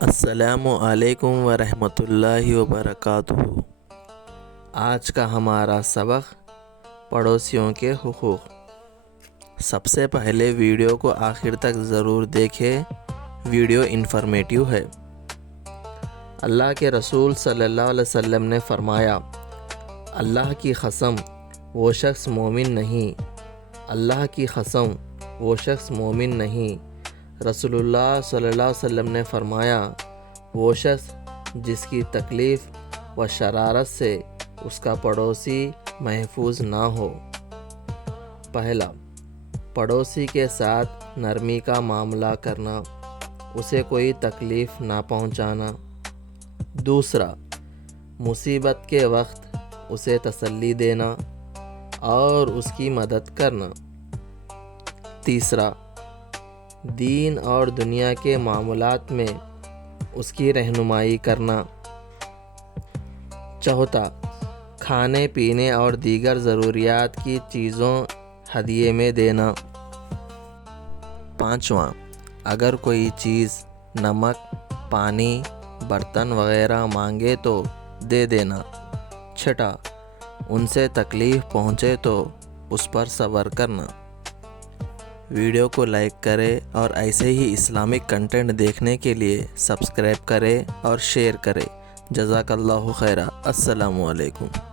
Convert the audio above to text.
السلام علیکم ورحمۃ اللہ وبرکاتہ۔ آج کا ہمارا سبق پڑوسیوں کے حقوق۔ سب سے پہلے ویڈیو کو آخر تک ضرور دیکھیں، ویڈیو انفارمیٹیو ہے۔ اللہ کے رسول صلی اللہ علیہ وسلم نے فرمایا، اللہ کی قسم وہ شخص مومن نہیں، اللہ کی قسم وہ شخص مومن نہیں۔ رسول اللہ صلی اللہ علیہ وسلم نے فرمایا، وہ شخص جس کی تکلیف و شرارت سے اس کا پڑوسی محفوظ نہ ہو۔ پہلا، پڑوسی کے ساتھ نرمی کا معاملہ کرنا، اسے کوئی تکلیف نہ پہنچانا۔ دوسرا، مصیبت کے وقت اسے تسلی دینا اور اس کی مدد کرنا۔ تیسرا، دین اور دنیا کے معاملات میں اس کی رہنمائی کرنا۔ چوتھا، کھانے پینے اور دیگر ضروریات کی چیزوں ہدیے میں دینا۔ پانچواں، اگر کوئی چیز نمک، پانی، برتن وغیرہ مانگے تو دے دینا۔ چھٹا، ان سے تکلیف پہنچے تو اس پر صبر کرنا۔ ویڈیو کو لائک کریں اور ایسے ہی اسلامک کنٹینٹ دیکھنے کے لیے سبسکرائب کریں اور شیئر کریں۔ جزاک اللہ خیرا۔ السلام علیکم۔